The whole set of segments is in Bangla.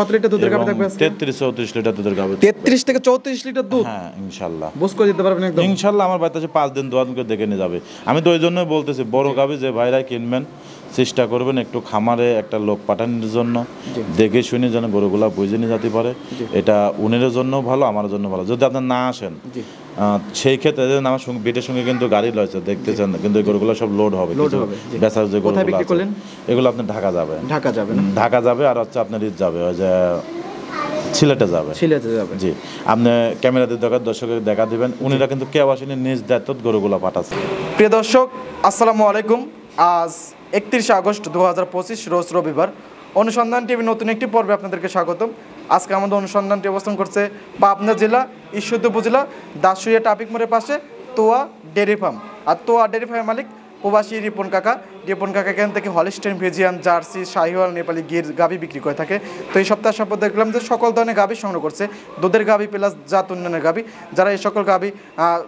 কত লিটার দুধের গাভী থাকবে আজকে? 33-34 লিটার দুধের গাভী। 33 থেকে 34 লিটার দুধ? হ্যাঁ ইনশাআল্লাহ। বুঝ করে দিতে পারবেন একদম? ইনশাআল্লাহ আমার বাড়িতে 5 দিন দোয়ান করে দেখে নিয়ে যাবে। আমি তো ওই জন্যই বলতেছি বড় গাভী যে ভাইরা কিনবেন চেষ্টা করবেন একটু খামারে একটা লোক পাঠানোর জন্য, দেখে শুনে যেন গরুগুলা বুঝে নিয়ে যেতে পারে। এটা উনের জন্য ভালো, আমার জন্য ভালো। যদি আপনি না আসেন সেই ক্ষেত্রে আমার সঙ্গে বেটের সঙ্গে কিন্তু গাড়ি রয়েছে দেখতেছেন, কিন্তু এই গরুগুলো সব লোড হবে। বেচার যে গরুগুলো এগুলো আপনি ঢাকা যাবে, ঢাকা যাবে আর হচ্ছে আপনার ঈদ যাবে, ওই যে সিলেটে যাবে। জি, আপনি ক্যামেরাতে দর্শকের দেখা দিবেন, উনিরা কিন্তু কেউ আসেনি, নিজ দায়িত্ব গরুগুলো পাঠাচ্ছে। প্রিয় দর্শক আসসালামু আলাইকুম। আজ 31 আগস্ট 2025 রোজ রবিবার। অনুসন্ধান টিভি নতুন একটি পর্বে আপনাদেরকে স্বাগতম। আজকে আমাদের অনুসন্ধানটি অবস্থান করছে পাবনা জেলা ঈশ্বরদী উপজেলা দাসুরিয়া ট্রাফিক মোড়ের পাশে তোয়া ডেয়ারি ফার্ম। আর তোয়া ডেয়ারি ফার্মের মালিক প্রবাসী রিপন কাকা। রিপন কাকা এখান থেকে Holstein Friesian, jersey, Sahiwal, Nepali Gir গাভী বিক্রি করে থাকে। তো এই সপ্তাহ দেখলাম যে সকল ধরনের গাভী সংগ্রহ করছে, দুধের গাভী প্লাস জাত উন্নয়নের গাভী। যারা এই সকল গাভী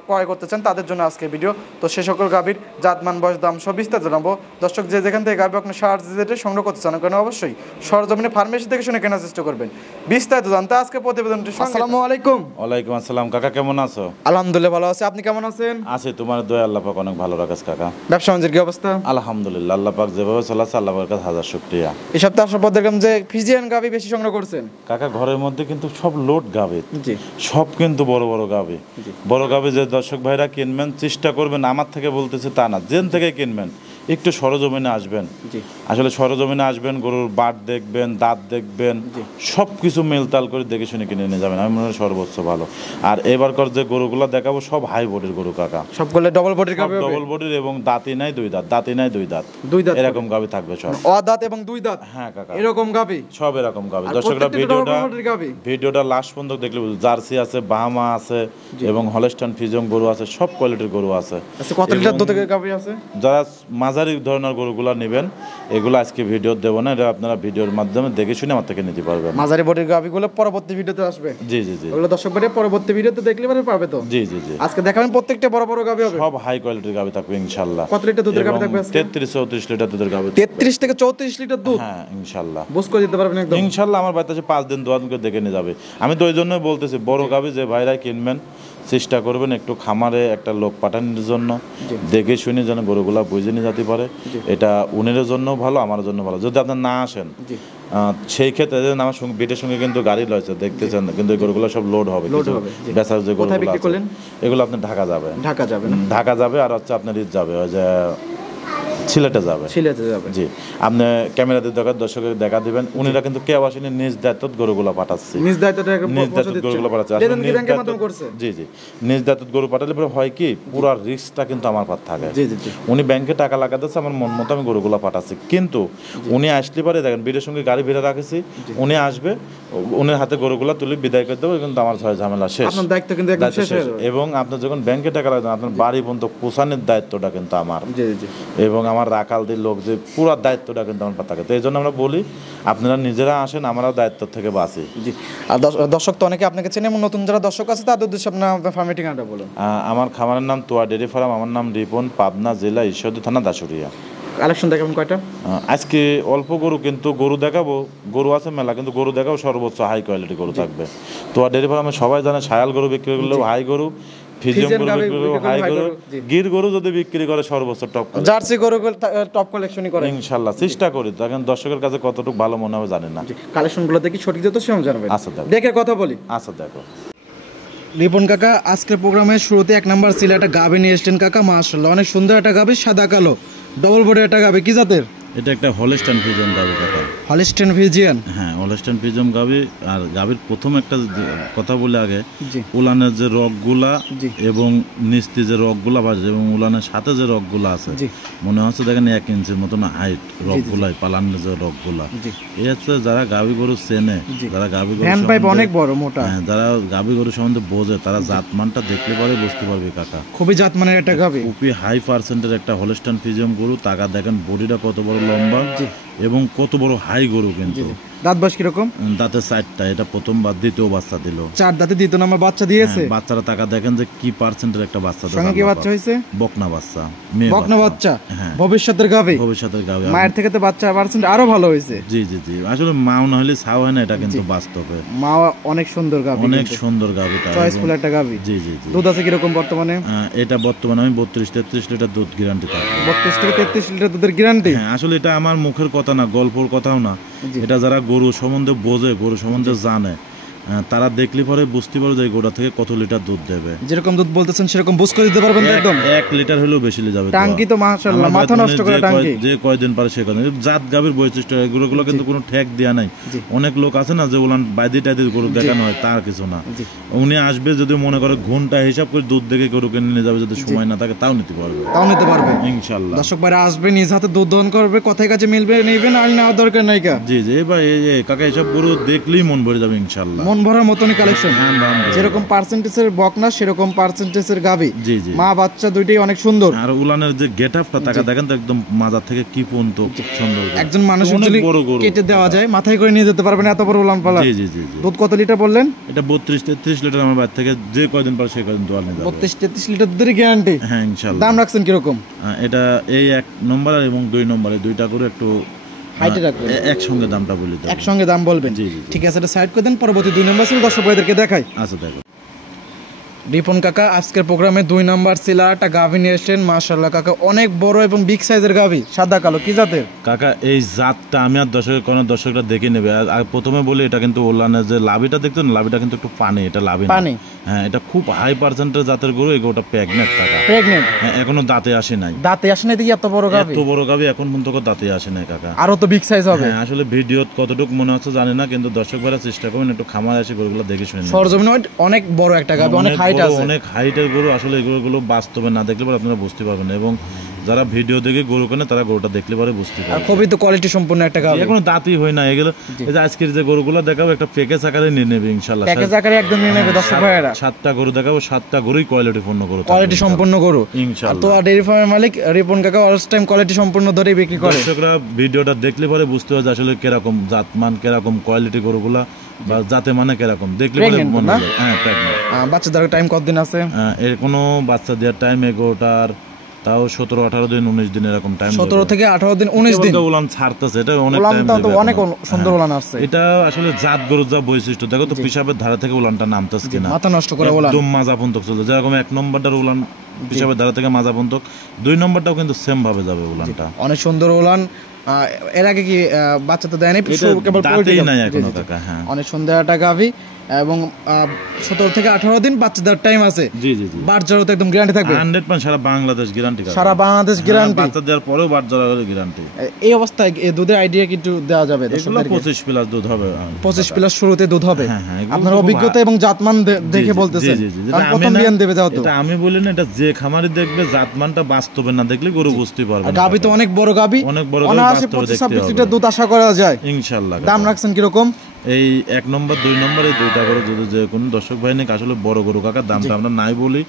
ক্রয় করতে চান তাদের জন্য আজকে ভিডিও। তো সে সকল গাভীর জাত, মান, বয়স, দাম সব বিস্তারিত জানাবো। দর্শক যে যেখান থেকে গাভী আপনি সার্জিতে সংগ্রহ করতে চান কেন অবশ্যই সরজমিনে ফার্মেসি থেকে শুনে কেনার চেষ্টা করবেন। বিস্তারিত জানতে আজকে প্রতিবেদনটি। আসসালামু আলাইকুম। ওয়ালাইকুম আসসালাম। কাকা কেমন আছো? আলহামদুলিল্লাহ ভালো আছি, আপনি কেমন আছেন? আছি, তোমার দয়া আল্লাহ পাক অনেক ভালো রাখেস কাকা। ব্যবসা বাণিজ্যের কি অবস্থা? আলহামদুলিল্লাহ, আল্লাহ পাক যেভাবে চলাচ্ছে আল্লাহ পাকের কাছে হাজার শুকরিয়া। এই সপ্তাহে আসার পর দেখলাম যে ফ্রিজিয়ান গাভী বেশি সংগ্রহ করছেন কাকা। ঘরের মধ্যে কিন্তু সব লোড গাভী, সব কিন্তু বড় বড় গাভী। বড় গাভী যে দর্শক ভাইরা কিনবেন চেষ্টা করবেন, আমার থেকে বলতেছে তা না, যেন থেকে কিনবেন একটু সরজমিনে আসবেন। আসলে সরজমিনে আসবেন, গরুর বাট দেখবেন, দাঁত দেখবেন, সব কিছু মেলতাল করে দেখে শুনে কিনে নিয়ে যাবেন। আমি মনে হয় সর্বোচ্চ ভালো। আর এবারকার যে গরুগুলো দেখাবো সব হাই বডির গরু কাকা, সবগুলো ডবল বডির গাভী, ডবল বডির এবং দাঁতই নাই দুই দাঁত, দাঁতই নাই দুই দাঁত, এরকম গাভী থাকবে সব। দাঁত এবং দুই দাঁত? হ্যাঁ কাকা, এরকম গাভী, সব এরকম গাভী। দর্শকরা ভিডিওটা লাস্ট পর্যন্ত দেখলে জার্সি আছে, বাহামা আছে এবং হলস্টাইন ফ্রিজিয়ান গরু আছে, সব কোয়ালিটির গরু আছে। কত লিটার দুধের গাভী আছে? যারা মাঝারি ধরনের গরুগুলো নেবেন এগুলো আজকে ভিডিও দেবো না, এটা আপনারা ভিডিওর মাধ্যমে দেখে শুনে আমার থেকে নিতে পারবেন। মাঝারি বডির গাভীগুলো পরবর্তী ভিডিওতে আসবে। জি জি জি, ওগুলো দর্শক ভাইরা পরবর্তী ভিডিওতে দেখলে পাবে তো। জি জি জি, আজকে দেখাবেন প্রত্যেকটা বড় বড় গাভী হবে, সব হাই কোয়ালিটির গাভী থাকবে ইনশাআল্লাহ। কত লিটার দুধের গাভী থাকবে আজকে? 33-34 লিটার দুধের গাভী। 33 থেকে 34 লিটার দুধ? হ্যাঁ ইনশাআল্লাহ। বুঝ করে দিতে পারবেন একদম? ইনশাআল্লাহ আমার বাড়িতে 5 দিন দোয়ান করে দেখে নিয়ে যাবে। আমি তো ওই জন্যই বলতেছি বড় গাভী যে ভাইরা কিনবেন চেষ্টা করবেন একটু খামারে একটা লোক পাঠানোর জন্য, দেখে শুনে যেন গরুগুলা বুঝে নিয়ে যেতে পারে। এটা উনের জন্য ভালো, আমার জন্য ভালো। যদি আপনি না আসেন সেই ক্ষেত্রে আমার সঙ্গে বেটের সঙ্গে কিন্তু গাড়ি রয়েছে দেখতেছেন, কিন্তু এই গরুগুলো সব লোড হবে। বেচার যে গরুগুলো এগুলো আপনি ঢাকা যাবে আর হচ্ছে আপনার ঈদ যাবে, ওই যে সিলেটে যাবে। জি, আপনি ক্যামেরাতে দর্শকের দেখা দিবেন, উনিরা কিন্তু কেউ আসেনি, নিজ দায়িত্ব গরুগুলো পাঠাচ্ছে। নিজ দায়িত্ব গরুগুলো পাঠাচ্ছে। জি জি, নিজ দায়িত্ব গরু পাঠালে পরে হয় কি পুরো রিস্কটা কিন্তু আমার পার থাকে। উনি ব্যাংকে টাকা লাগাতেছে, আমার মন মতো আমি গরুগুলো পাঠাচ্ছি। কিন্তু উনি আসলে পরে দেখেন বিটের সঙ্গে গাড়ি ভিড়ে রাখেছি, উনি আসবে, উনি হাতে গরুগুলো তুলে বিদায় করে দেবো, কিন্তু আমার ছয় ঝামেলা শেষ। এবং আপনি যখন ব্যাংকে টাকা লাগাবেন আপনার বাড়ি পর্যন্ত পৌঁছানোর দায়িত্বটা কিন্তু আমার, এবং আমার রাখাল দিয়ে লোক যে পুরো দায়িত্বটা কিন্তু আমার থাকে। তো এই জন্য আমরা বলি আপনারা নিজেরা আসেন, আমরাও দায়িত্ব থেকে বাঁচি। জি, আর দর্শক তো অনেকে আপনাকে চেনে, নতুন যারা দর্শক আছে তাদের উদ্দেশ্যে আপনার ফার্মের ঠিকানাটা বলুন। আমার খামারের নাম তোয়া ডেয়ারি ফার্ম, আমার নাম রিপন, পাবনা জেলা ঈশ্বরদী থানা দাসুরিয়া। কালেকশন দেখাবেন কয়টা? আজকে অল্প গরু, কিন্তু গরু দেখাবো, গরু আছে মেলা, কিন্তু গরু দেখাবো সর্বোচ্চ হাই কোয়ালিটি গরু থাকবে। তোয়া ডেয়ারি ফার্মে সবাই জানে শায়াল গরু বিক্রি করলেও হাই গরু, গির গরু যদি বিক্রি করে সর্বোচ্চ টপ, জার্সি গরু টপ কালেকশনই করে ইনশাআল্লাহ। চেষ্টা করি, তখন দর্শকের কাছে কতটুকু ভালো মনে হবে জানেন না। কালেকশনগুলো দেখি সঠিক যত সেরকম জানবেন। আচ্ছা দেখে কথা বলি। আচ্ছা দেখো রিপন কাকা, আজকের প্রোগ্রামের শুরুতে 1 নাম্বার ছিল একটা গাভী নিয়ে এসছেন কাকা। মাশাআল্লাহ অনেক সুন্দর একটা গাভী, সাদা কালো ডবল বডির একটা গাভী। কি জাতের? এটা একটা হলস্টাইন ফ্রিজিয়ান গাভী কাকা। Holstein Friesian? হ্যাঁ হলস্টাইন ফ্রিজিয়ান গাভী। আর গাভীর প্রথম একটা কথা বলে আগে, উলানের যে রগগুলা এবং নিস্তি যে রগগুলা বাজে এবং উলানের সাথে যে রগগুলা আছে মনে হচ্ছে দেখেন 1 ইঞ্চির মতন হাইট রগগুলাই, পালানের যে রগগুলা। এই হচ্ছে যারা গাভী গরু চেনে, যারা গাভী গরু অনেক বড় মোটা, যারা গাভী গরু সম্বন্ধে বোঝে, তারা জাতমানটা দেখলে পরে বুঝতে পারবে কাকা। খুবই জাতমানের একটা গাভী, খুবই হাই পার্সেন্টের একটা হলস্টাইন ফ্রিজিয়ান গরু। টাকা দেখেন বডিটা কত বড় লম্বা এবং কত বড় হাই গরু, কিন্তু দাঁত বয়স কিরকম? দাঁতে 4টা, এটা প্রথমবার দ্বিতীয় বাচ্চা দিল। 4 দাঁতে দ্বিতীয় নাম্বার বাচ্চা দিয়েছে। বাচ্চারা টাকা দেখেন যে কি পার্সেন্টের একটা বাচ্চা। সঙ্গে কি বাচ্চা হয়েছে? বকনা বাচ্চা, বকনা বাচ্চা। ভবিষ্যতের গাভী। ভবিষ্যতের গাভী। মায়ের থেকে তো বাচ্চা পার্সেন্ট আরো ভালো হয়েছে। জি জি জি, আসলে মাও না হলে ছাও হয় না, এটা কিন্তু বাস্তবে। মা অনেক সুন্দর গাভী, অনেক সুন্দর গাভী, চয়েসফুল একটা গাভী। জি জি জি। দুধ আছে কিরকম বর্তমানে? এটা বর্তমানে আমি 32-33 লিটার দুধ গ্যারান্টি থাকে। 32 থেকে 33 লিটার দুধের গ্যারান্টি। হ্যাঁ, আসলে এটা আমার মুখের কথা না, গল্পর কথাও না, এটা যারা গরু সম্বন্ধে বোঝে, গরু সম্বন্ধে জানে, তারা দেখলে পরে বুঝতে পারবে যে গোটা থেকে কত লিটার দুধ দেবে। যেরকম দুধ বলতেছেন সেরকম বুঝ করে দিতে পারবেন তো একদম? 1 লিটার হলেও বেশি যাবে। টাঙ্কি তো মাশাআল্লাহ মাথা নষ্ট করে টাঙ্কি। যে কয়দিন পারে সে কয়দিন। জাত গাভীর বৈশিষ্ট্য এগুলো কিন্তু কোনো ঠেক দেয়া নাই। অনেক লোক আছে না যে উলান বাইদি টাইদি গরু দেখানো হয়, তার কিছু না। উনি আসবে যদি মনে করে ঘন্টা হিসাব করে দুধ দেখে গরু কিনে নিয়ে যাবে, যদি সময় না থাকে তাও নিতে পারবে ইনশাআল্লাহ। দর্শক ভাইরা আসবে, নিজ হাতে দুধ দহন করবে, কথায় কাছে মিলবে, নেবেন আর নেওয়ার দরকার নাই। জি জি ভাই, এই কাকা এসব গরু দেখলেই মন ভরে যাবে ইনশাআল্লাহ। মন ভরার মতনই কালেকশন। যেরকম পার্সেন্টেজের বকনা সেরকম পার্সেন্টেজের গাভী। জি জি, মা বাচ্চা দুইটাই অনেক সুন্দর। আর উলানের যে গেটআপটা তাকা দেখেন তো, একদম মাজা থেকে কি পর্যন্ত সুন্দর। একজন মানুষ যদি কেটে দেওয়া যায় মাথায় করে নিয়ে যেতে পারবেন এত বড় উলান পালা। জি জি জি। দুধ কত লিটার বললেন? এটা 32-33 লিটার আমার বাড়ি থেকে যে কয়দিন পর সে কয়দিন দোয়াল নিয়ে যাবে। 32-33 লিটার দুধের গ্যারান্টি। হ্যাঁ ইনশাআল্লাহ। দাম রাখছেন কিরকম? এটা এই 1 নম্বর এবং 2 নম্বরে দুইটা করে একটু হাইটে রাখবেন। একসঙ্গে দামটা বলে দেব। একসঙ্গে দাম বলবেন? ঠিক আছে, এটা সাইড করে দেন। পরবর্তী 2 নম্বর ছিল দর্শক ভাইদেরকে দেখাই। আচ্ছা দেখো রিপন কাকা আজকের প্রোগ্রামে 2 নাম্বার সিলাটা গাভী নিয়ে এসেছেন। মাশাআল্লাহ কাকা অনেক বড় এবং বিগ সাইজের গাভী, সাদা কালো, কি জাতের? কাকা এই জাতটা আমি আর দর্শকরা দেখে নেবে। আর প্রথমে বলি এটা কিন্তু ওলানের যে লাভিটা দেখতেন, লাভিটা কিন্তু একটু পানি, এটা লাভি পানি। হ্যাঁ, এটা খুব হাই পার্সেন্টের জাতের গরু। এই গরুটা প্রেগনেন্ট কাকা। প্রেগনেন্ট? হ্যাঁ, এখনো দাঁতে আসে নাই। দাঁতে আসে নাই দেখি এত বড় গাভী? এত বড় গাভী এখন পর্যন্ত দাঁতে আসে নাই কাকা। আরো তো বিগ সাইজ হবে। হ্যাঁ, আসলে ভিডিও কতটুকু মনে হচ্ছে জানি না, কিন্তু দর্শক ভাইরা চেষ্টা করবেন একটু খামারে এসে গরুগুলো দেখে শুনে। সরজমিনে অনেক বড় একটা গাভী, অনেক হাইট আছে, অনেক হাইটের গরু। আসলে এগুলো বাস্তবে না দেখলে পরে আপনারা বুঝতে পারবেন না, এবং যারা ভিডিও দেখে গরু কেনে তারা গরুটা দেখলে পরে বুঝতে পারবে। আর খুবই তো কোয়ালিটি সম্পূর্ণ একটা গাভী। এখনো দাঁতই হয় না এগুলো। এই যে আজকের যে গরুগুলো দেখাবো একটা প্যাকেজ আকারে নিয়ে নেবে ইনশাআল্লাহ। প্যাকেজ আকারে একদম নিয়ে নেবে দর্শক ভাইরা। 7টা গরু দেখাবো, 7টা গরুই কোয়ালিটি পূর্ণ গরু, কোয়ালিটি সম্পূর্ণ গরু ইনশাআল্লাহ। তো ডেইরি ফার্মের মালিক রিপন কাকা অল টাইম কোয়ালিটি সম্পূর্ণ ধরেই বিক্রি করে। দর্শকরা ভিডিওটা দেখলে পরে বুঝতে পারবে আসলে কিরকম জাতমান, কিরকম কোয়ালিটি গরুগুলা, বা জাতে মানে কিরকম দেখলে পরে মনে হবে। হ্যাঁ প্রেগন্যান্ট। বাচ্চা দেওয়ার টাইম কতদিন আছে? এর কোনো বাচ্চা দেওয়ার টাইম এগোটার তাও 17-18 দিন 19 দিন এরকম টাইম। 17 থেকে 18 দিন 19 দিন উলান ছাড়তেছে, এটা অনেক টাইম দেবে। অনেক সুন্দর উলান আসছে। এটা আসলে জাত গরুর যা বৈশিষ্ট্য দেখো তো, পিশাবের ধারা থেকে উলানটা নামতেছে কিনা, মাথা নষ্ট করে উলান একদম মাজা পন্তক চলছে। যেরকম 1 নম্বরটার উলান পিশাবের ধারা থেকে মাজা পন্তক, 2 নম্বরটাও কিন্তু সেম ভাবে যাবে উলানটা। অনেক সুন্দর উলান। এর আগে কি বাচ্চা তো দেয় নাই, কেবল দাঁতেই নাই এখনো কাকা। হ্যাঁ, অনেক সুন্দর একটা গাভী এবং 17 থেকে 18 দিন বাচ্চা দেওয়ার টাইম আছে। জি জি জি। বাচ্চারও তো একদম গ্যারান্টি থাকবে 100% সারা বাংলাদেশ গ্যারান্টি। সারা বাংলাদেশ গ্যারান্টি। বাচ্চা দেওয়ার পরেও বাচ্চার গ্যারান্টি। এই অবস্থায় এই দুধের আইডিয়া কিন্তু দেওয়া যাবে দর্শকদেরকে? 25 প্লাস দুধ হবে। 25 প্লাস শুরুতে দুধ হবে। হ্যাঁ, আপনার অভিজ্ঞতা এবং জাতমান দেখে বলতেছেন? প্রথম বিয়ান দেবে যাও তো। এটা আমি বলি না, এটা যে খামারি দেখবে জাতমানটা বাস্তবে না দেখলে গরু বুঝতে পারবে না। গাভী তো অনেক বড় গাভী, অনেক বড় গাভী, অনায়াসে বাস্তবে দেখতে 25-26 হবে লিটার দুধ আশা করা যায় ইনশাআল্লাহ। দাম রাখছেন কিরকম? এই 1 নম্বর 2 নম্বর এই দুইটা গরু যদি যে কোনো দর্শক ভাই নাকি আসলে বড় গরু কাকা, দামটা আমরা নাই বলি।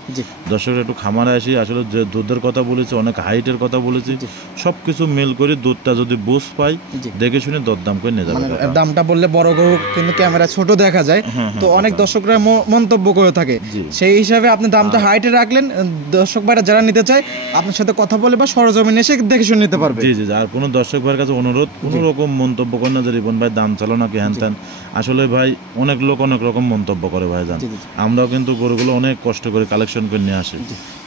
দর্শক একটু খামারে আসি, আসলে যে দুধের কথা বলেছি, অনেক হাইটের কথা বলেছি, সবকিছু মিল করে দুধটা যদি বুঝ পাই দেখে শুনে দরদাম করে নিয়ে যাবে। দামটা বললে বড় গরু কিন্তু ক্যামেরা ছোট দেখা যায়, তো অনেক দর্শকরা মন্তব্য করে থাকে। সেই হিসাবে আপনি দামটা হাইটে রাখলেন, দর্শক ভাইরা যারা নিতে চায় আপনার সাথে কথা বলে বা সরজমিনে এসে দেখে শুনে নিতে পারবে। জি জি। আর কোনো দর্শক ভাইয়ের কাছে অনুরোধ, কোনো রকম মন্তব্য করেন না যে রিপন ভাই দাম চালো নাকি হ্যান ত্যান। আসলে ভাই অনেক লোক অনেক রকম মন্তব্য করে ভাই, জান আমরাও কিন্তু গরুগুলো অনেক কষ্ট করে কালেকশন করে নিয়ে আসি।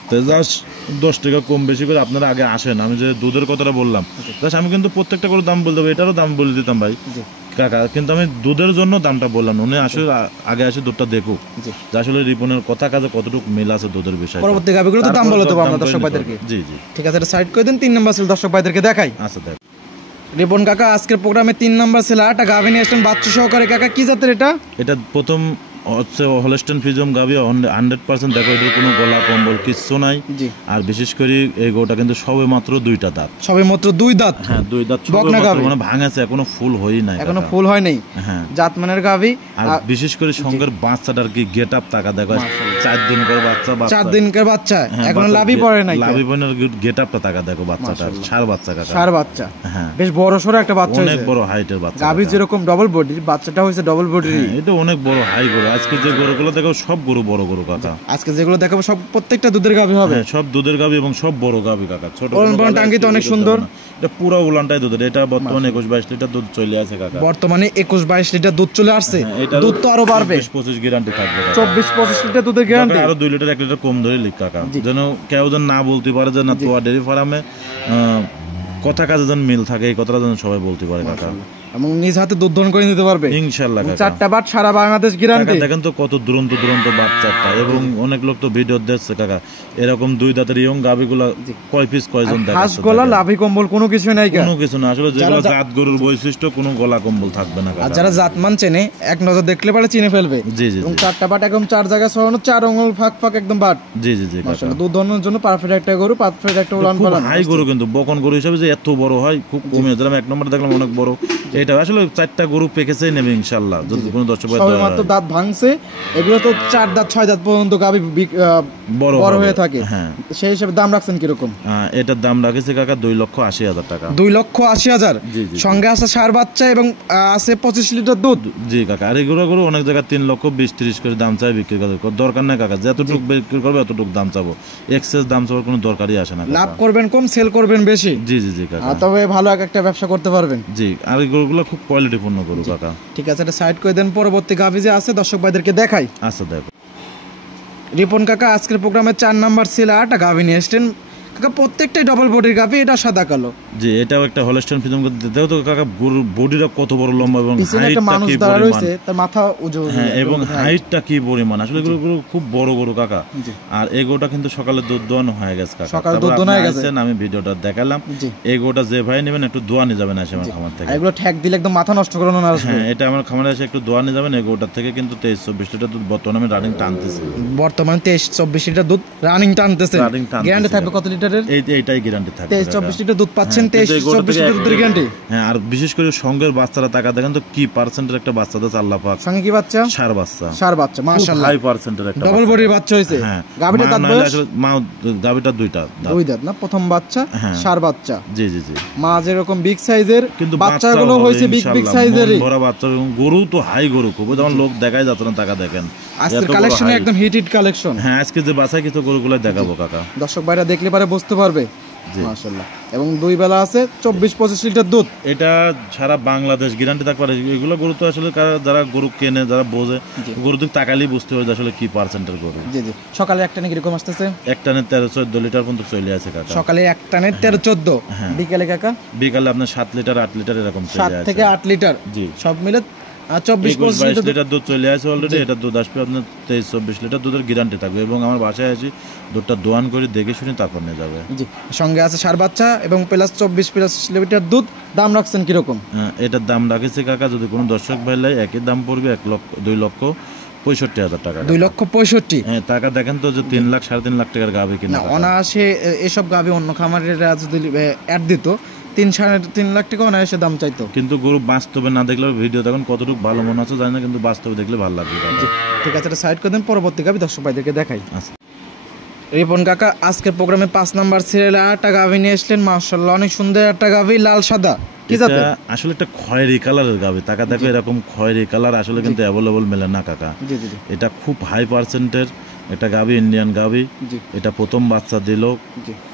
তো জাস্ট 10 টাকা কম বেশি করে আপনারা আগে আসেন। আমি যে দুধের কথাটা বললাম, জাস্ট আমি কিন্তু প্রত্যেকটা করে দাম বলতে হবে, এটারও দাম বলে দিতাম ভাই কাকা, কিন্তু আমি দুধের জন্য দামটা বললাম। উনি আসলে আগে আসে দুধটা দেখুক যে আসলে রিপনের কথা কাজে কতটুকু মিল আছে দুধের বিষয়ে। পরবর্তী গাভীগুলো তো দাম বলে দেবো আমরা দর্শক ভাইদেরকে। জি জি ঠিক আছে, এটা সাইড করে দিন। 3 নম্বর ছিল দর্শক ভাইদেরকে দেখাই। আচ্ছা দেখ রিপন কাকা আজকের প্রোগ্রামে 3 নম্বর ছিল একটা গাভী নিয়ে আসলেন বাচ্চা সহকারে। কাকা কি জাতের এটা? এটা প্রথম হচ্ছে হলস্টেইন ফ্রিজিয়ান গাভী 100%। দেখো এটার কোনো গলা কম্বল কিচ্ছু নাই। জি। আর বিশেষ করে এই গরুটা কিন্তু সবে মাত্র 2টা দাঁত। সবে মাত্র 2 দাঁত। হ্যাঁ 2 দাঁত বকনা গাভী। মানে ভাঙাছে, এখনো ফুল হয়ই নাই, এখনো ফুল হয় নাই। হ্যাঁ জাতমানের গাভী। আর বিশেষ করে সঙ্গের বাচ্চাটার কি গেটআপ টাকা দেখো, 4 দিনকার বাচ্চা, 4 দিনকার বাচ্চা, এখনো লাভই পড়ে নাই। লাভই পড়ে না, গেটআপটা টাকা দেখো বাচ্চাটার, ষাঁড় বাচ্চা কাকা, ষাঁড় বাচ্চা। হ্যাঁ বেশ বড় সরো একটা বাচ্চা, অনেক বড় হাইটের বাচ্চা। গাভী যেরকম ডবল বডির, বাচ্চাটা হইছে ডবল বডির। এটা অনেক বড় হাই গরু। আজকে যে গরুগুলো দেখো সব গরু বড় গরু কাকা। আজকে যেগুলো দেখাবো সব প্রত্যেকটা দুধের গাভী হবে। হ্যাঁ সব দুধের গাভী এবং সব বড় গাভী কাকা। ছোট উলান টাঙ্কি তো অনেক সুন্দর। এটা পুরো উলানটাই দুধের। এটা বর্তমানে 21-22 লিটার দুধ চলে আছে কাকা। বর্তমানে 21-22 লিটার দুধ চলে আসছে। দুধ তো আরো বাড়বে, 24-25 গ্যারান্টি থাকবে। 24-25 লিটার দুধের গ্যারান্টি। আরো 2 লিটার 1 লিটার কম ধরে লিখ কাকা, যেন কেউ যেন না বলতে পারে যে না তোয়া ডেয়ারি ফার্মে কথা কাজে যেন মিল থাকে, এই কথাটা যেন সবাই বলতে পারে কাকা। এবং নিজ হাতে দুধ দহন করে নিতে পারবে ইনশাআল্লাহ কাকা। 4টা বাট সারা বাংলাদেশ গ্যারান্টি। দেখেন তো কত দুরন্ত দুরন্ত বাচ্চাটা, এবং অনেক লোক তো ভিডিও দেখছে কাকা, এরকম 2 দাঁতের ইয়ং গাভীগুলা কয় পিস কয়জন দেখাচ্ছে। হাঁস গলা লাভি কম্বল কোনো কিছু নাই, কোনো কিছু না। আসলে যেগুলো জাত গরুর বৈশিষ্ট্য, কোনো গলা কম্বল থাকবে না কাকা। আর যারা জাতমান চেনে এক নজর দেখলে পারে চিনে ফেলবে। জি জি। এবং 4টা বাট একদম 4 জায়গায় ছড়ানো, 4 আঙ্গুল ফাঁক ফাঁক একদম বাট। জি জি জি কাকা। মাশাআল্লাহ দুধ দহনের জন্য পারফেক্ট একটা গরু, পারফেক্ট একটা উলান পালান। হাই গরু কিন্তু বকন গরু হিসেবে যে এত বড় হয় খুব কমে। যেরকম 1 নম্বরে দেখলাম অনেক বড়, এটা আসলে 4টা গরু পেকেছেই নেবে ইনশাআল্লাহ, যদি কোনো দর্শক ভাই সবে মাত্র দাঁত ভাঙছে। এগুলো তো 4 দাঁত 6 দাঁত পর্যন্ত গাভী বড় হয়ে থাকে। হ্যাঁ সেই হিসাবে দাম রাখছেন কিরকম? এটার দাম রাখেছে কাকা 2,80,000 টাকা। 2,80,000। জি জি। সঙ্গে আছে ষাঁড় বাচ্চা এবং আছে 25 লিটার দুধ। জি কাকা। আর এগুলো গরু অনেক জায়গায় 3,20,30 করে দাম চাই বিক্রি করে, দরকার নাই কাকা। যতটুকু বিক্রি করবে এতটুকু দাম চাবো, এক্সেস দাম চাওয়ার কোনো দরকারই আসে না। লাভ করবেন কম, সেল করবেন বেশি। জি জি জি কাকা। তবে ভালো একটা ব্যবসা করতে পারবেন। জি। আর এই গরুগুলো খুব কোয়ালিটিপূর্ণ গরু কাকা। ঠিক আছে, এটা সাইড করে দেন। পরবর্তী গাভী যে আছে দর্শক ভাইদেরকে দেখাই। আচ্ছা দেখো রিপন কাকা আজকের প্রোগ্রামে 4 নাম্বার ছিল 8টা গাভী নিয়ে এসেছেন কাকা, প্রত্যেকটাই ডবল বডির গাভী। এটা সাদা কালো। জি। এটাও একটা হলস্টেইন ফ্রিজিয়ান। দেখো তো কাকা গরুর বডিটা কত বড় লম্বা, এবং হাইটটা মানুষ দাঁড়া রয়েছে, তার মাথা উঁচু। হ্যাঁ এবং হাইটটা কি পরিমাণ, আসলে গরু খুব বড় গরু কাকা। আর এই গরুটা কিন্তু সকালে দুধ দোয়ানো হয়ে গেছে কাকা। সকালে দুধ দোয়ানো হয়ে গেছে, আমি ভিডিওটা দেখালাম। এই গরুটা যে ভাই নেবেন একটু দোয়া নিয়ে যাবেন আসে আমার খামার থেকে। এগুলো ঠ্যাক দিলে একদম মাথা নষ্ট করানো না আসবে। হ্যাঁ এটা আমার খামারে এসে একটু দোয়া নিয়ে যাবেন। এই গরুটার থেকে কিন্তু 23-24 লিটার দুধ বর্তমানে আমি রানিং টানতেছি। বর্তমানে 23-24 লিটার দুধ রানিং টানতেছে। গ্যারান্টি থাকবে কত লিটারের? এইটাই গ্যারান্টি থাকবে। 23-24 লিটার দুধ পাচ্ছেন, 23-24 লিটার দুধের গ্যারান্টি। হ্যাঁ আর বিশেষ করে সঙ্গের বাচ্চারা টাকা দেখেন তো কি পার্সেন্টের একটা বাচ্চা তো আল্লাহ পাক। সঙ্গে কি বাচ্চা? ষাঁড় বাচ্চা। ষাঁড় বাচ্চা মাশাআল্লাহ, হাই পার্সেন্টের একটা ডাবল বডির বাচ্চা হইছে। হ্যাঁ গাভীটা দাঁত বয়স? মা গাভীটা 2টা দাঁত। 2 দাঁত না, প্রথম বাচ্চা ষাঁড় বাচ্চা। জি জি জি। মা যেরকম বিগ সাইজের, কিন্তু বাচ্চাগুলো হইছে বিগ সাইজেরই। বড় বাচ্চা এবং গরু তো হাই গরু খুব, যেমন লোক দেখাই যাচ্ছে না টাকা দেখেন। আজকের কালেকশনে একদম হিটেড কালেকশন। হ্যাঁ আজকে যে বাছাই কিছু গরুগুলো দেখাবো কাকা, দর্শক ভাইরা দেখলে পারে বুঝতে পারবে। মাশাআল্লাহ। এবং 2 বেলা আছে, 24-25 লিটার দুধ। এটা সারা বাংলাদেশ গ্যারান্টি থাকবে। এগুলো গরু তো আসলে যারা গরু কেনে, যারা বোঝে, গরু দিক তাকালেই বুঝতে হবে আসলে কি পার্সেন্টের গরু। জি জি। সকালে এক টানে কিরকম আসতেছে? এক টানে 13-14 লিটার পর্যন্ত চলে আসে কাকা। সকালে এক টানে 13-14। বিকালে কাকা? বিকালে আপনার 7 লিটার 8 লিটার এরকম চলে আসে। 7 থেকে 8 লিটার। জি। সব মিলে 24-25 লিটার দুধ চলে আসে অলরেডি। এটা দুধ আসবে আপনার 23-24 লিটার দুধের গ্যারান্টি থাকবে। এবং আমার বাসায় আসি দুধটা দোয়ান করে দেখে শুনে তারপর নিয়ে যাবে। জি। সঙ্গে আছে ষাঁড় বাচ্চা এবং প্লাস 24+ লিটার দুধ। দাম রাখছেন কিরকম? এটার দাম রাখেছে কাকা, যদি কোনো দর্শক ভাই লাই একই দাম পড়বে 2,65,000 টাকা। 2,65,000। হ্যাঁ টাকা দেখেন তো যে 3 লাখ 3.5 লাখ টাকার গাভী কিনা। অনায়াসে এসব গাভী অন্য খামারেরা যদি অ্যাড দিত 3-3.5 লাখ টাকা অনায়াসে দাম চাইতো। কিন্তু গরু বাস্তবে না দেখলে ভিডিও দেখুন কতটুকু ভালো মনে হচ্ছে জানি না, কিন্তু বাস্তবে দেখলে ভালো লাগবে। ঠিক আছে, এটা সাইড করে দেন। পরবর্তী গাভী দর্শক ভাইদেরকে দেখাই। আচ্ছা রিপন কাকা আজকের প্রোগ্রামে 5 নাম্বার সিরিয়ালে 8টা গাভী নিয়ে আসলেন। মাশাআল্লাহ অনেক সুন্দর একটা গাভী, লাল সাদা। কি জাতের? আসলে একটা খয়েরি কালারের গাভী। টাকা দেখো এরকম খয়েরি কালার আসলে কিন্তু অ্যাভেলেবল মেলে না কাকা। জি জি জি। এটা খুব হাই পার্সেন্টের একটা গাভী, ইন্ডিয়ান গাভী। এটা প্রথম বাচ্চা দিল,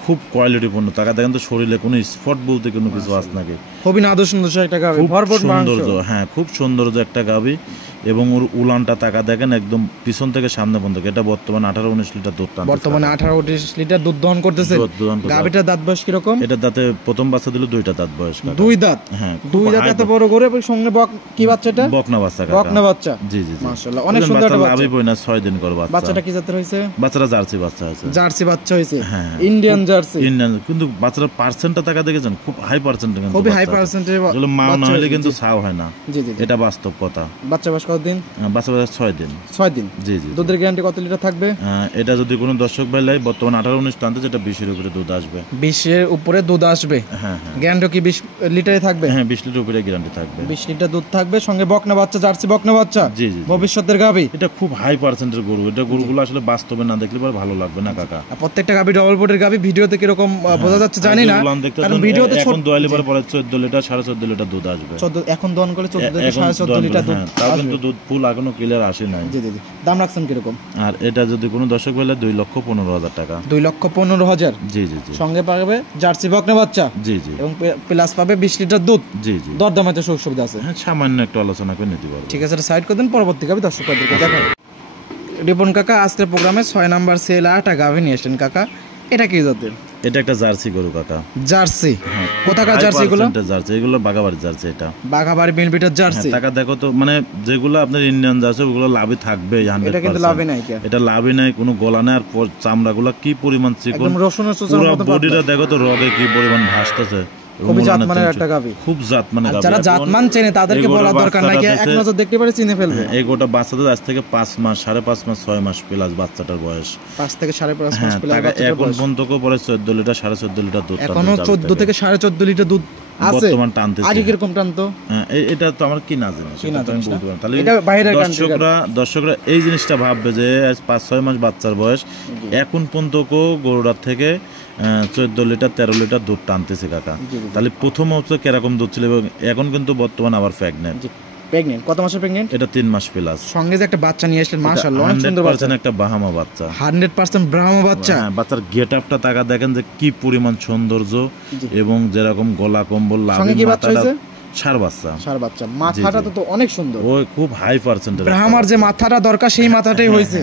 খুব কোয়ালিটিপূর্ণ। টাকা দেখেন তো শরীরে কোনো স্পট বলতে কোনো কিছু আস নাকি, খুবই নাদুর সুন্দর একটা গাভী, ভরপুর সৌন্দর্য। হ্যাঁ খুব সৌন্দর্য একটা গাভী। এবং ওর উলানটা টাকা দেখেন একদম পিছন থেকে সামনে পর্যন্ত। এটা বর্তমানে 18-19 লিটার দুধ টানছে। বর্তমানে 18-19 লিটার দুধ দহন করতেছে। গাভীটার দাঁত বয়স কিরকম? এটা দাঁতে প্রথম বাচ্চা দিল 2টা দাঁত বয়স। 2 দাঁত, হ্যাঁ, দুই দাঁত এত বড় করে এবং সঙ্গে কি বাচ্চা এটা? বকনা বাচ্চা কাকা। বকনা বাচ্চা, জি জি জি, মাশাআল্লাহ অনেক সুন্দর একটা বাচ্চা। লাভই বই না 6 দিন করে বাচ্চা। বাচ্চাটা কি জাতের হয়েছে? বাচ্চাটা জার্সি বাচ্চা আছে। জার্সি বাচ্চা হয়েছে, হ্যাঁ, ইন্ডিয়ান জার্সি। ইন্ডিয়ান, কিন্তু বাচ্চার পার্সেন্টটা টাকা দেখেছেন খুব হাই পার্সেন্ট, কিন্তু খুবই হাই পার্সেন্টেজ আসলে মা না হলে কিন্তু ছাও হয় না। জি জি, এটা বাস্তব কথা। বাচ্চা বয়স কতদিন? বাচ্চা বয়স 6 দিন। 6 দিন। জি জি। দুধের গ্যারান্টি কত লিটার থাকবে? এটা যদি কোনো দর্শক ভাই লাই, বর্তমানে 18-19 টানতে, যেটা 20-এর উপরে দুধ আসবে। 20-এর উপরে দুধ আসবে। হ্যাঁ হ্যাঁ। গ্যারান্টি কি 20 লিটারে থাকবে? হ্যাঁ, 20 লিটার উপরে গ্যারান্টি থাকবে। 20 লিটার দুধ থাকবে, সঙ্গে বকনা বাচ্চা, জার্সি বকনা বাচ্চা। জি জি। ভবিষ্যতের গাভী। এটা খুব হাই পার্সেন্টের গরু। এটা গরুগুলো আসলে বাস্তবে না দেখলে পরে ভালো লাগবে না কাকা। প্রত্যেকটা গাভী ডবল বডির গাভী। ভিডিওতে কি রকম বোঝা যাচ্ছে জানি না, কারণ ভিডিওতে এখন দোয়ালি পরে 14 লিটার 14.5 লিটার দুধ আসবে। 14 এখন দন করে 14 থেকে 14.5 লিটার দুধ। তাও কিন্তু দুধ ফুল এখনো ক্লিয়ার আসে নাই। জি জি জি। দাম রাখছেন কি রকম? আর এটা যদি কোনো দর্শক ভাই 2,15,000 টাকা। 2,15,000। জি জি জি। সঙ্গে পাবে জার্সি বকনা বাচ্চা। জি জি। এবং প্লাস পাবে 20 লিটার দুধ। জি জি। দরদামে তো সুযোগ সুবিধা আছে। হ্যাঁ, সামান্য একটু আলোচনা করে নিতে পারবো। ঠিক আছে, সাইড করে দেন, পরবর্তী গাভী দর্শকদেরকে দেখাই। রিপন কাকা আজকের প্রোগ্রামে 6 নাম্বার সেল 8টা গাভী নিয়ে আসেন কাকা। এটা কি জাতের? এটা একটা জার্সি গরু কাকা। জার্সি। কোথাকার জার্সি এগুলো? জার্সি এগুলো বাগাবাড়ি জার্সি। এটা বাঘাবাড়ি মিলবিটার জার্সি। টাকা দেখো তো, মানে যেগুলো আপনার ইন্ডিয়ান জার্সি ওগুলো লাভই থাকবে 100%। এটা কিন্তু লাভই নাই কি? এটা লাভই নাই, কোনো গলা নাই। আর চামড়াগুলো কি পরিমাণ চিকন, একদম রসুনের সুচার পুরো মতো। বডিটা দেখো তো, রগে কি পরিমাণ ভাসতেছে। খুবই জাতমানের একটা গাভী। খুব জাতমানের গাভী। যারা জাতমান চেনে তাদেরকে বলার দরকার নাই, এক নজর দেখতে পারে চিনে ফেলবে। এই গোটা বাচ্চাদের আজ থেকে 5 মাস, 5.5 মাস, 6 মাস প্লাস বাচ্চাটার বয়স। 5 থেকে 5.5 মাস প্লাস বাচ্চাটার এখন বয়স। পর্যন্ত পরে 14 লিটার 14.5 লিটার দুধ এখনো 14 থেকে 14.5 লিটার দুধ আছে বর্তমান টানতেছে। আগে কিরকম টানতো? এটা তো আমার কি না জানি, সেটা তো আমি বলতে পারবো না। তাহলে এটা বাইরের কান্ট্রি। দর্শকরা এই জিনিসটা ভাববে যে 5-6 মাস বাচ্চার বয়স, এখন পর্যন্ত গরুটার থেকে 14 লিটার 13 লিটার দুধ টানতেছে কাকা। তাহলে প্রথম হচ্ছে কিরকম দুধ ছিল, এবং এখন কিন্তু বর্তমান আবার প্রেগন্যান্ট। প্রেগন্যান্ট কত মাসের প্রেগন্যান্ট? এটা 3 মাস প্লাস। সঙ্গে যে একটা বাচ্চা নিয়ে আসলেন, মাশাআল্লাহ অনেক সুন্দর বাচ্চা। একটা বাহামা বাচ্চা। 100% ব্রাহ্মা বাচ্চা। হ্যাঁ, বাচ্চার গেটআপটা তাকা দেখেন যে কি পরিমাণ সৌন্দর্য, এবং যেরকম গলা কম্বল লাভ। সঙ্গে কি বাচ্চা হইছে? ষাঁড় বাচ্চা। ষাঁড় বাচ্চা। মাথাটা তো অনেক সুন্দর। ওই খুব হাই পার্সেন্টেজ। ব্রাহ্মার যে মাথাটা দরকার সেই মাথাটাই হইছে।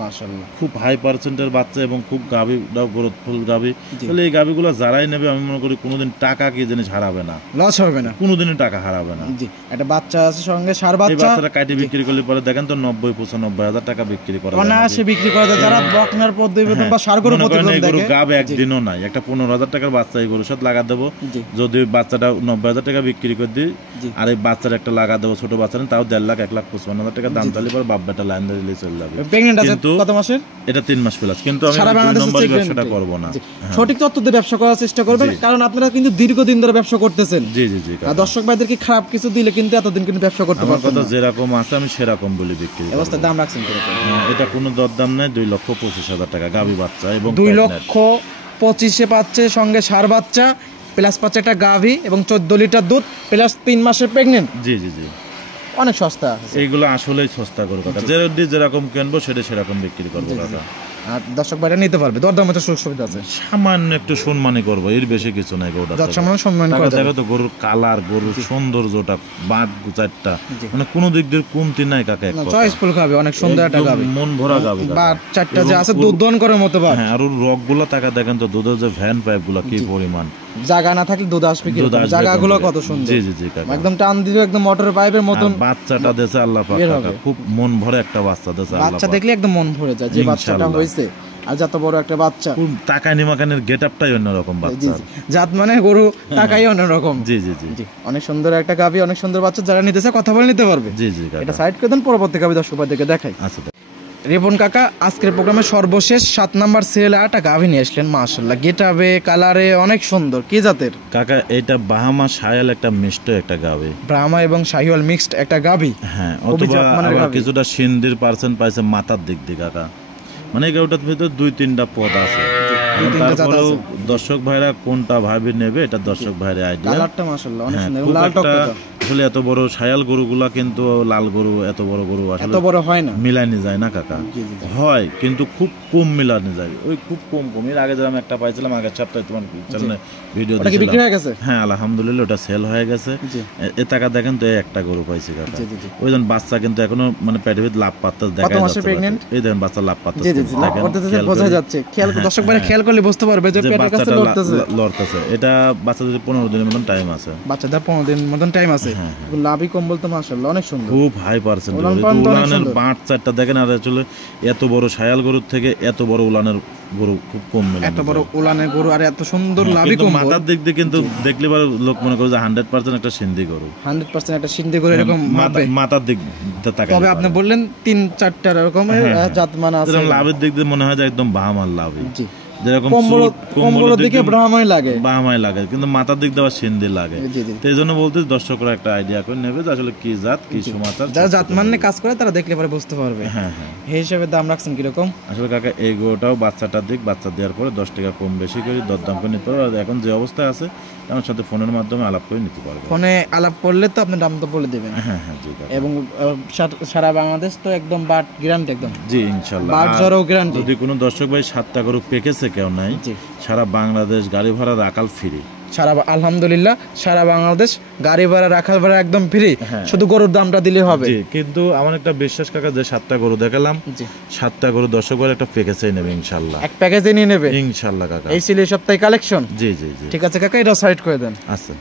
মাশাআল্লাহ খুব হাই পার্সেন্টের বাচ্চা, এবং খুব গাভীটাও গ্রোথফুল গাভী। তাহলে এই গাভীগুলো যারাই নেবে, আমি মনে করি কোনোদিন টাকা কি জিনিস হারাবে না, লস হবে না, কোনোদিনই টাকা হারাবে না। জি, একটা বাচ্চা আছে সঙ্গে ষাঁড় বাচ্চা। এই বাচ্চাটা কাটি বিক্রি করলে পরে দেখেন তো 90-95 হাজার টাকা বিক্রি করা যায়। অনায়াসে বিক্রি করা যায়। যারা বকনার প্রতিবেদন বা ষাঁড় গরু প্রতিবেদন দেখে, গরু দেখে, গাব একদিনও নাই, একটা 15,000 টাকার বাচ্চা এই গরুর সাথে লাগা দেবো। যদি বাচ্চাটা 90,000 টাকা বিক্রি করে দিই, আর এই বাচ্চার একটা লাগা দেবো ছোট বাচ্চা, তাও 1.5 লাখ 1,55,000 টাকা দাম। তাহলে পরে বাপ বেটা লাইন ধরে চলে যাবে। প্রেগন্যান্ট আছে কিন্তু কত মাসের? এটা 3 মাস প্লাস। কিন্তু আমি সারা বাংলাদেশে নম্বর ব্যবসাটা করব না। সঠিক তথ্য দিয়ে ব্যবসা করার চেষ্টা করবেন, কারণ আপনারা কিন্তু দীর্ঘদিন ধরে ব্যবসা করতেছেন। জি জি জি। আর দর্শক ভাইদেরকে খারাপ কিছু দিলে কিন্তু এতদিন কিন্তু ব্যবসা করতে আমার পারতেন কথা না। যেরকম আছে আমি সেরকম বলে বিক্রি করব। অবস্থা দাম রাখছেন কিরকম? এটা কোনো দরদাম নাই। 2,25,000 টাকা গাভী বাচ্চা, এবং 2,25,000 পাচ্ছে, সঙ্গে ষাঁড় বাচ্চা প্লাস পাচ্ছে একটা গাভী, এবং 14 লিটার দুধ প্লাস 3 মাসের প্রেগন্যান্ট। জি জি জি। অনেক সস্তা। এইগুলো আসলেই সস্তা করে কাকা। যেরকম কিনবো সেটা সেরকম বিক্রি করবো কাকা। আর দর্শক ভাইরা নিতে পারবে, দরদামে তো সুযোগ সুবিধা আছে। সামান্য একটু সম্মানই করবো, এর বেশি কিছু নাই। গরুটা সম্মান করা যাবে। দেখো তো গরুর কালার, গরুর সৌন্দর্যটা, বাট গুচারটা, মানে কোনো দিক দিয়ে কমতি নাই কাকা। চয়েসফুল গাভী, অনেক সুন্দর একটা গাভী, মন ভরা গাভী। বাট চারটা যে আছে দুধ দহন করার মতো বাট। হ্যাঁ, আর ওর রগ গুলা টাকা দেখেন তো, দুধের যে ভ্যান পাইপ গুলা কি পরিমাণ। জায়গা না থাকলে দুধ আসবে কি? জায়গাগুলো কত সুন্দর। জি জি জি কাকা। একদম টান দিবে, একদম মোটরের পাইপের মতন। বাচ্চাটা দেশে আল্লাহ পাক কাকা, খুব মন ভরে একটা বাচ্চা দেশে আল্লাহ পাক। বাচ্চা দেখলে একদম মন ভরে যায় যে বাচ্চাটা হইছে। আর যত বড় একটা বাচ্চা, তাকানি মাকানের গেটআপটাই অন্যরকম বাচ্চা। জাত মানে গরু তাকাই অন্যরকম। জি জি জি। অনেক সুন্দর একটা গাভী, অনেক সুন্দর বাচ্চা। যারা নিতে চায় কথা বলে নিতে পারবে। জি জি কাকা। এটা সাইড করে দেন, পরবর্তী গাভী দর্শক ভাইদেরকে দেখাই। আচ্ছা। রিপন কাকা আজকের প্রোগ্রামে সর্বশেষ 7 নাম্বার সিরিয়ালে একটা গাভী নিয়ে আসলেন, মাশাআল্লাহ গেটাবে কালারে অনেক সুন্দর। কি জাতের কাকা? এটা বাহামা শায়াল একটা মিষ্ট একটা গাভী। ব্রাহ্মা এবং শাহিওয়াল মিক্সড একটা গাভী। হ্যাঁ, অথবা আবার কিছুটা সিন্ধির পার্সেন্ট পাইছে মাথার দিক দিয়ে কাকা। মানে এই গাভীটার ভিতরে 2-3টা পদ আছে। তারপরেও দর্শক ভাইরা কোনটা ভাবি নেবে, এটা দর্শক ভাইরা আইডিয়া। কালারটা মাশাআল্লাহ অনেক সুন্দর, লাল টকটকা। আসলে এত বড় শায়াল গরুগুলা কিন্তু লাল গরু এত বড় গরু এত আসলে বড় হয় না। মিলানি যায় না কাকা, হয় কিন্তু খুব কম মিলানি যায়, ওই খুব কম কম। এর আগে যেরকম একটা পাইছিলাম আগের সপ্তাহে তোমার চ্যানেলে ভিডিও ওটা কি বিক্রি হয়ে গেছে? হ্যাঁ আলহামদুলিল্লাহ ওটা সেল হয়ে গেছে। জি এ টাকা দেখেন তো এই একটা গরু পাইছি কাকা। জি জি জি। ওই জন্য বাচ্চা কিন্তু এখনো মানে পেটের ভিতর লাভ পাত্তা দেখা কত মাসে যাচ্ছে প্রেগন্যান্ট? এই দেখেন বাচ্চা লাভ পাত্তা জি জি জি, লাভ করতেছে বোঝা যাচ্ছে। খেয়াল দর্শক ভাই খেয়াল করলে বুঝতে পারবে যে পেটের কাছে লড়তেছে। লড়তেছে। এটা বাচ্চাদের 15 দিনের মতন টাইম আছে। বাচ্চাদের 15 দিন মতন টাইম আছে। লাভই কম বলতে মাশাআল্লাহ অনেক সুন্দর, খুব হাই পার্সেন্ট। উলানের বাট চারটা দেখেন, আর আসলে এত বড় শায়াল গরুর থেকে এত বড় উলানের গরু খুব কম মেলে। এত বড় উলানের গরু আর এত সুন্দর লাভই কম। মাথার দিক দিয়ে কিন্তু দেখলে পরে লোক মনে করে যে 100% একটা সিন্ধি গরু, 100% একটা সিন্ধি গরু এরকম মাথার দিক তাকালে। তবে আপনি বললেন 3-4টা এরকম জাতমান আছে। লাভের দিক দিয়ে মনে হয় যে একদম বাহামার লাভ, জি যেরকম কম্বলের দিকে ব্রাহ্মই লাগে, বাহামাই লাগে, কিন্তু মাথার দিক দিয়ে সিন্ধি লাগে। এই জন্য বলতে দর্শকরা একটা আইডিয়া করে নেবে যে আসলে কি জাত কি সমাচার। যারা জাতমান নিয়ে কাজ করে তারা দেখলে পরে বুঝতে পারবে। হ্যাঁ হ্যাঁ, এই হিসাবে দাম রাখছেন কিরকম? আসলে কাকা এই গরুটাও বাচ্চাটার দিক, বাচ্চা দেওয়ার পরে 10 টাকা কম বেশি করে দরদাম করে নিতে পারবে। আর এখন যে অবস্থায় আছে আমার সাথে ফোনের মাধ্যমে আলাপ করে নিতে পারবে। ফোনে আলাপ করলে তো আপনি দাম তো বলে দেবেন। হ্যাঁ হ্যাঁ জি কাকা। এবং সারা বাংলাদেশ তো একদম বাট গ্যারান্টি একদম। জি ইনশাআল্লাহ। But zero guarantee. যদি কোনো দর্শক ভাই 7টা গরু পেকেছে কেউ নাই, সারা বাংলাদেশ গাড়ি ভাড়া রাখাল ফ্রি। আলহামদুলিল্লাহ সারা বাংলাদেশ গাড়ি ভাড়া রাখাল ভাড়া একদম ফ্রি, শুধু গরুর দামটা দিলে হবে। কিন্তু আমার একটা বিশ্বাস কাকা যে 7টা গরু দেখালাম, 7টা গরু দর্শক ভাই একটা প্যাকেজেই নেবে ইনশাআল্লাহ। এক প্যাকেজে নিয়ে নেবে ইনশাআল্লাহ কাকা। এই ছিল এই সপ্তাহে কালেকশন। জি জি জি, ঠিক আছে কাকা, এটা সাইড করে দেন। আচ্ছা।